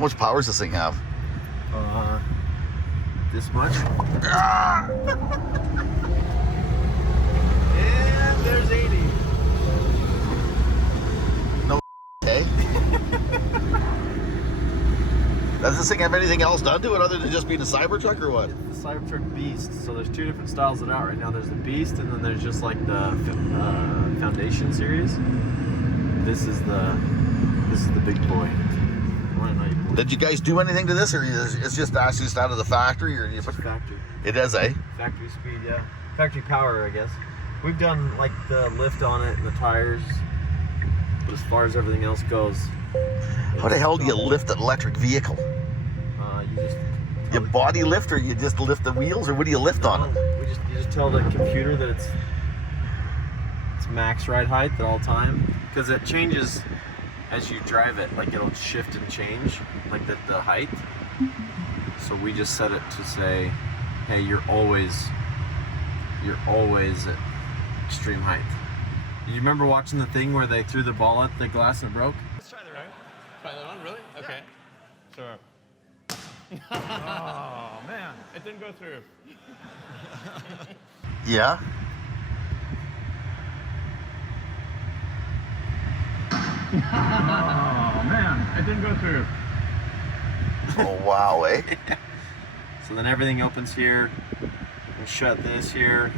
How much power does this thing have? This much. Ah! And there's 80. No, okay. Does this thing have anything else done to it other than just being a Cybertruck or what? It's the Cybertruck Beast. So there's two different styles that are out right now. There's the Beast, and then there's just like the Foundation series. This is the big boy. Did you guys do anything to this, or it's just out of the factory, or you put Factory. It is, eh? Factory speed, yeah. Factory power, I guess. We've done like the lift on it and the tires, but as far as everything else goes, How the hell do you lift an electric vehicle? You body lift, or you just lift the wheels, or what do you lift on it? You just tell the computer that it's max ride height at all time, because it changes as you drive it. Like it'll shift and change, like the height. So we just set it to say, hey, you're always at extreme height. You remember watching the thing where they threw the ball at the glass and it broke? Let's try the right. Try that on, really? Okay. Sure. Oh, man. It didn't go through. Yeah. Oh, man. It didn't go through. Oh wow, eh? So then everything opens here. We shut this here.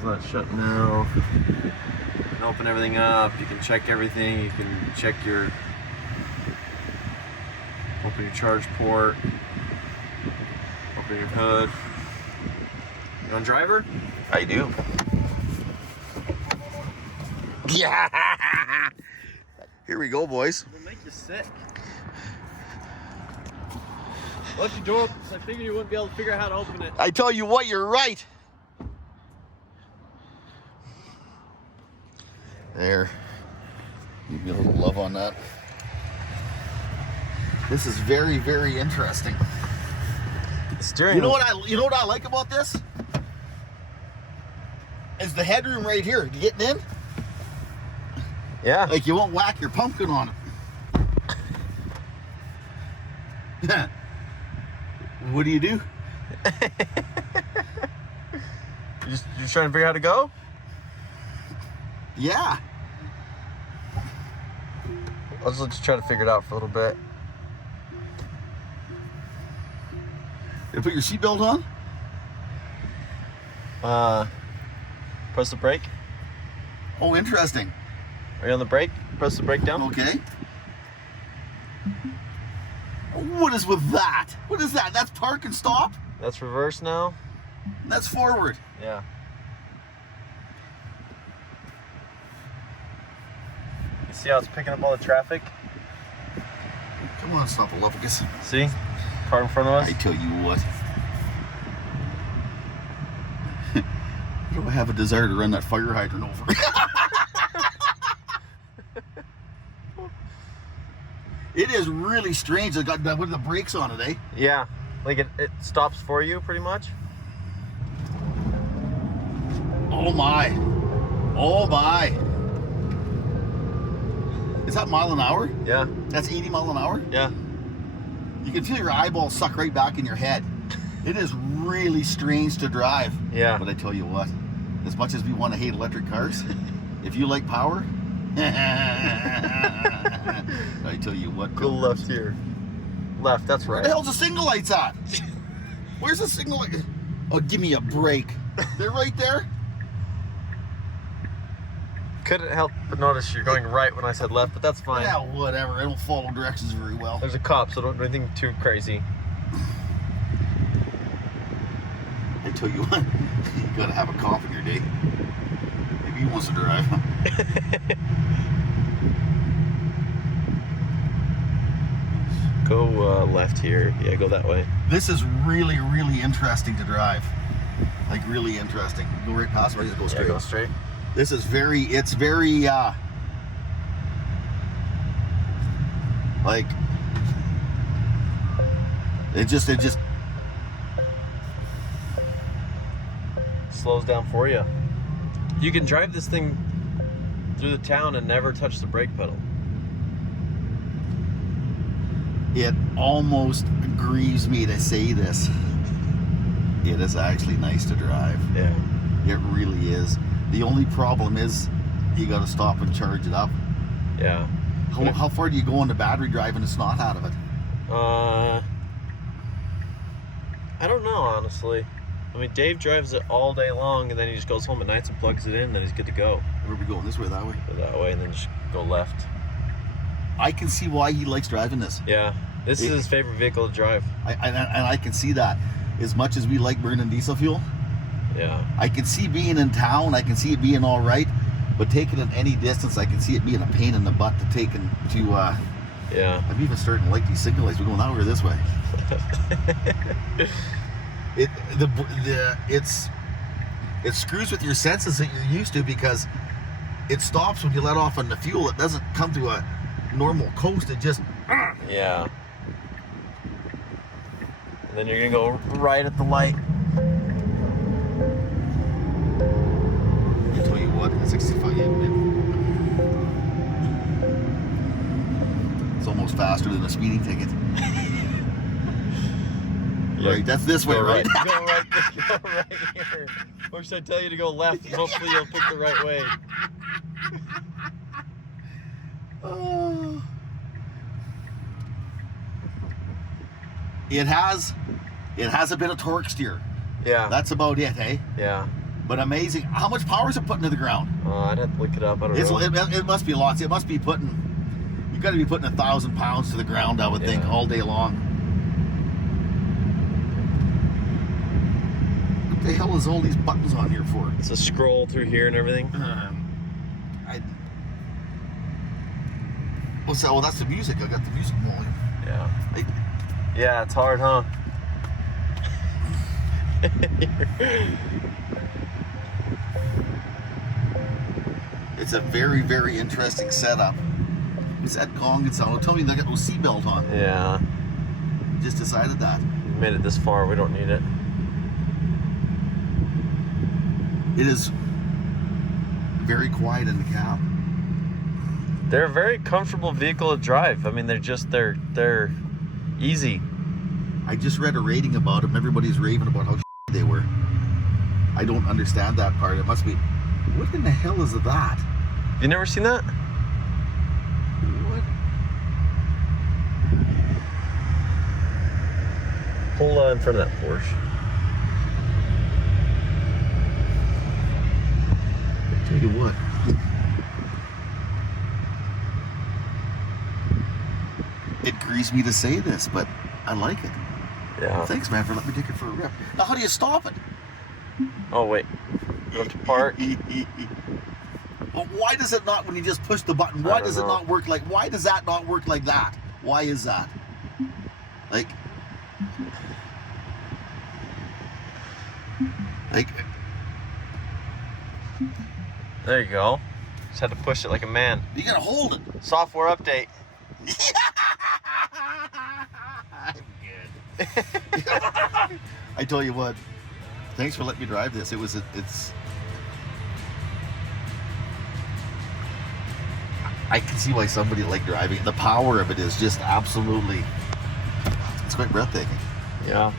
So that's shut now. You can open everything up. You can check everything. You can check open your charge port. Open your hood. You on driver? I do. Yeah. Here we go, boys. It'll make you sick. Left your door open, so I figured you wouldn't be able to figure out how to open it. I tell you what, you're right. There. Give me a little love on that. This is very, very interesting. Steering. You know what I like about this? Is the headroom right here. You getting in? Yeah. Like you won't whack your pumpkin on it. What do? You're trying to figure out how to go? Yeah. Let's just try to figure it out for a little bit. You put your seatbelt on? Press the brake. Oh, interesting. Are you on the brake? Press the brake down. Okay. What is with that? What is that? That's park and stop? That's reverse now. That's forward. Yeah. You see how it's picking up all the traffic? Come on, Snuffleupagus. See? Car in front of us. I tell you what. Do I have a desire to run that fire hydrant over? It is really strange. I got with the brakes on it, eh? Yeah. Like it stops for you pretty much. Oh my. Oh my. Is that mile an hour? Yeah. That's 80 mile an hour? Yeah. You can feel your eyeballs suck right back in your head. It is really strange to drive. Yeah. But I tell you what, as much as we want to hate electric cars, if you like power, I tell you what. Go left here. Left, that's Where right. the hell's the signal lights at? Where's the signal light? Oh, give me a break. They're right there? Couldn't help but notice you're going right when I said left, but that's fine. Yeah, whatever. I don't follow directions very well. There's a cop, so don't do anything too crazy. I tell you what, you gotta have a cop in your day. Maybe he wants to drive. Go left here. Yeah, go that way. This is really, really interesting to drive. Like really interesting. Go right past me. Just go straight. Yeah, go straight. This is very. It's very. Like. It just. Slows down for you. You can drive this thing through the town and never touch the brake pedal. It almost grieves me to say this. It is actually nice to drive. Yeah. It really is. The only problem is you got to stop and charge it up. Yeah. How far do you go on the battery driving the snot out of it? I don't know, honestly. I mean, Dave drives it all day long, and then he just goes home at nights and plugs it in, and then he's good to go. Where are we going? This way, that way? Go that way, and then just go left. I can see why he likes driving this. Yeah. This is his favorite vehicle to drive. And I can see that. As much as we like burning diesel fuel, Yeah. I can see being in town, I can see it being all right, but taking it any distance, I can see it being a pain in the butt to take and to, Yeah. I'm even starting to like these signal lights. We're going that way or this way. It screws with your senses that you're used to, because it stops when you let off on the fuel. It doesn't come to a normal coast. It just... Yeah. And then you're gonna go right at the light. I tell you what, at 65, it's almost faster than a speeding ticket. Yeah. Right, that's this way, Go right? Go right here. Or should I tell you to go left? And hopefully you'll pick the right way. Oh. It has a bit of torque steer. Yeah. That's about it, eh? Yeah. But amazing. How much power is it putting to the ground? I'd have to look it up. I don't know. It must be lots. It must be putting. You got to be putting 1,000 pounds to the ground, I would think, all day long. What the hell is all these buttons on here for? It's a scroll through here and everything. What's that? Well, that's the music. I got the music volume. Yeah. Like, Yeah, it's hard, huh? it's a very, very interesting setup. It's that gong and sound. Tell me they got no seatbelt on. Yeah. Just decided that. We made it this far. We don't need it. It is very quiet in the cab. They're a very comfortable vehicle to drive. I mean, they're easy. I just read a rating about them. Everybody's raving about how they were. I don't understand that part. It must be. What in the hell is that? You never seen that? What? Pull in front of that Porsche. I tell you what. It grieves me to say this, but I like it. Yeah. Thanks, man, for letting me take it for a rip. Now, how do you stop it? Oh, wait. Go to park. Well, why does it not, when you just push the button, why does it not work like, why does that not work like that? Why is that? Like, There you go. Just had to push it like a man. you gotta hold it. Software update. I'm good. I tell you what, thanks for letting me drive this. I can see why somebody liked driving it. The power of it is just absolutely, it's quite breathtaking. Yeah.